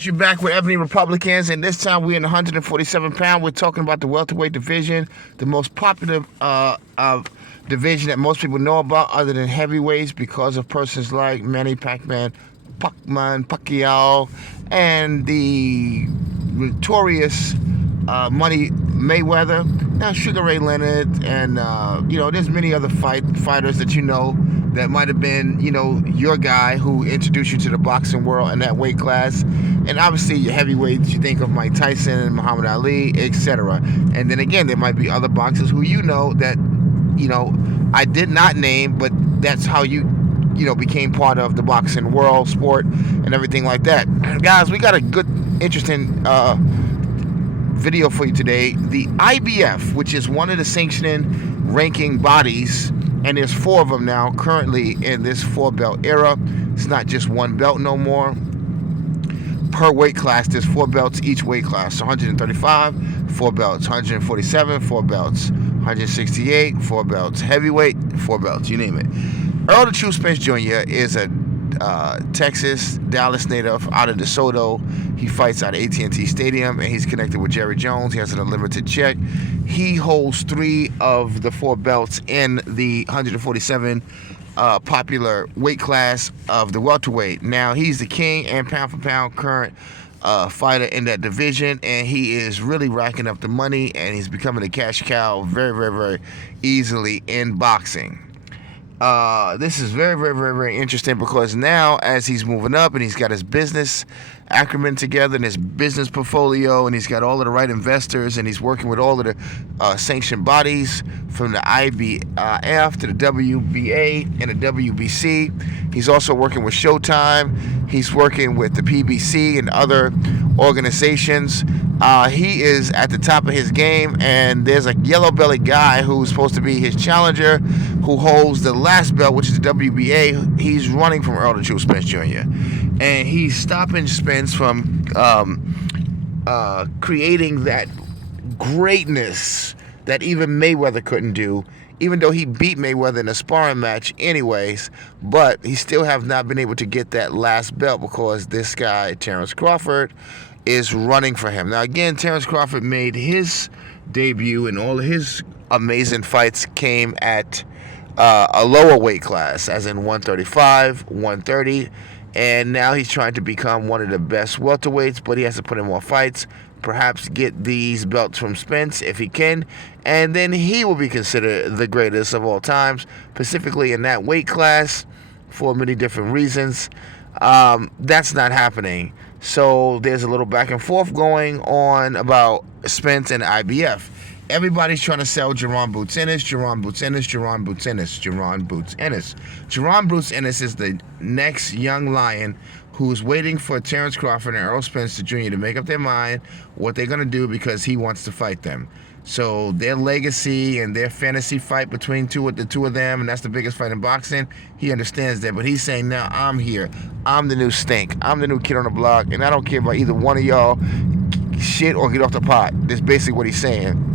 Guys, you're back with Ebony Republicans, and this time we're in 147 pound. We're talking about the welterweight division, the most popular division that most people know about other than heavyweights because of persons like Manny Pacquiao, and the notorious Money Mayweather, now Sugar Ray Leonard, and there's many other fighters that you know that might have been, your guy who introduced you to the boxing world in that weight class. And obviously your heavyweights, you think of Mike Tyson, Muhammad Ali, etc. And then again, there might be other boxers who that, I did not name, but that's how you became part of the boxing world, sport, and everything like that. Guys, we got a good, interesting video for you today. The IBF, which is one of the sanctioning ranking bodies, and there's 4 of them now currently in this 4-belt era. It's not just 1 belt no more. Per weight class, there's 4 belts each weight class. So 135, 4 belts, 147, 4 belts, 168, 4 belts, heavyweight, 4 belts, you name it. Errol the True Spence Jr. is a Texas, Dallas native out of DeSoto. He fights out of AT&T Stadium, and he's connected with Jerry Jones. He has an unlimited check. He holds 3 of the 4 belts in the 147 popular weight class of the welterweight. Now, he's the king and pound-for-pound current fighter in that division, and he is really racking up the money, and he's becoming a cash cow very, very, very easily in boxing. This is very, very, very, very interesting because now as he's moving up and he's got his business acumen together and his business portfolio, and he's got all of the right investors, and he's working with all of the sanctioned bodies from the IBF to the WBA and the WBC. He's also working with Showtime. He's working with the PBC and other organizations. He is at the top of his game, and there's a yellow-bellied guy who's supposed to be his challenger who holds the last belt, which is the WBA. He's running from Errol the True Spence Jr., and he's stopping Spence from creating that greatness that even Mayweather couldn't do, even though he beat Mayweather in a sparring match anyways. But he still have not been able to get that last belt because this guy, Terrence Crawford, is running for him. Now again, Terrence Crawford made his debut, and all of his amazing fights came at a lower weight class, as in 135, 130, and now he's trying to become one of the best welterweights, but he has to put in more fights, perhaps get these belts from Spence if he can, and then he will be considered the greatest of all times, specifically in that weight class for many different reasons. That's not happening. So there's a little back and forth going on about Spence and IBF. Everybody's trying to sell Jaron Boots Ennis, Jaron Boots Ennis, Jaron Boots Ennis, Jaron Boots Ennis. Jaron Boots Ennis is the next young lion who's waiting for Terrence Crawford and Errol Spence Jr. to make up their mind what they're going to do because he wants to fight them. So their legacy and their fantasy fight between the two of them, and that's the biggest fight in boxing, he understands that. But he's saying, now I'm here. I'm the new stink. I'm the new kid on the block, and I don't care about either one of y'all. Shit or get off the pot. That's basically what he's saying.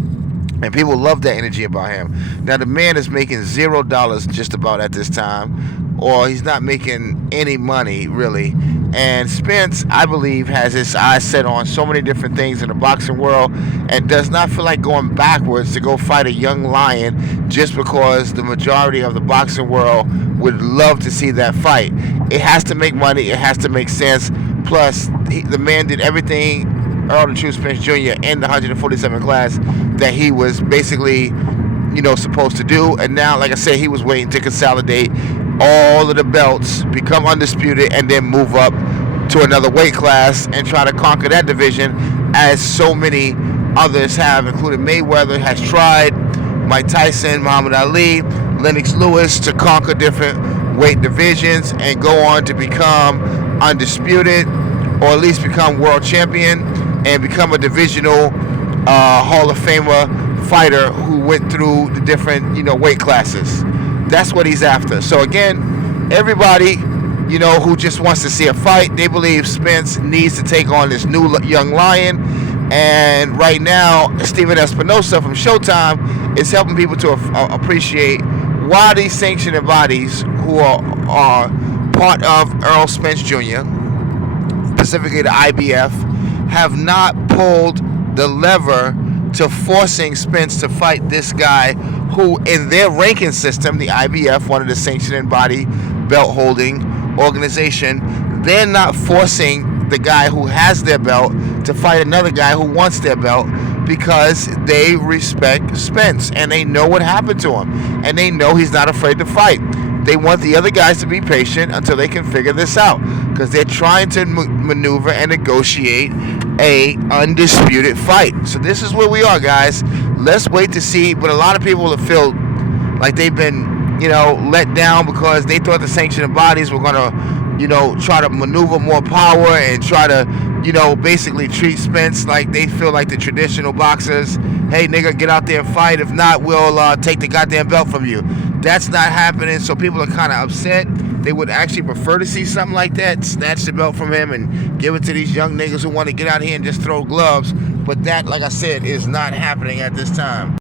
And people love that energy about him. Now, the man is making $0 just about at this time, or he's not making any money, really. And Spence, I believe, has his eyes set on so many different things in the boxing world and does not feel like going backwards to go fight a young lion just because the majority of the boxing world would love to see that fight. It has to make money. It has to make sense. Plus, the man did everything, Errol the True Spence Jr., in the 147 class that he was basically, supposed to do. And now, like I said, he was waiting to consolidate all of the belts, become undisputed, and then move up to another weight class and try to conquer that division, as so many others have, including Mayweather has tried, Mike Tyson, Muhammad Ali, Lennox Lewis, to conquer different weight divisions and go on to become undisputed, or at least become world champion and become a divisional Hall of Famer fighter who went through the different, weight classes. That's what he's after. So again, everybody, who just wants to see a fight, they believe Spence needs to take on this new young lion. And right now, Steven Espinosa from Showtime is helping people to appreciate why these sanctioning bodies who are part of Errol Spence Jr., specifically the IBF, have not pulled the lever to forcing Spence to fight this guy who, in their ranking system, the IBF, one of the sanctioning body belt holding organization, they're not forcing the guy who has their belt to fight another guy who wants their belt, because they respect Spence and they know what happened to him and they know he's not afraid to fight. They want the other guys to be patient until they can figure this out, because they're trying to maneuver and negotiate a undisputed fight. So this is where we are, guys. Let's wait to see. But a lot of people have felt like they've been, let down because they thought the sanctioning bodies were going to, try to maneuver more power and try to, basically treat Spence like they feel like the traditional boxers. Hey, nigga, get out there and fight. If not, we'll take the goddamn belt from you. That's not happening, so people are kind of upset. They would actually prefer to see something like that, snatch the belt from him and give it to these young niggas who want to get out here and just throw gloves. But that, like I said, is not happening at this time.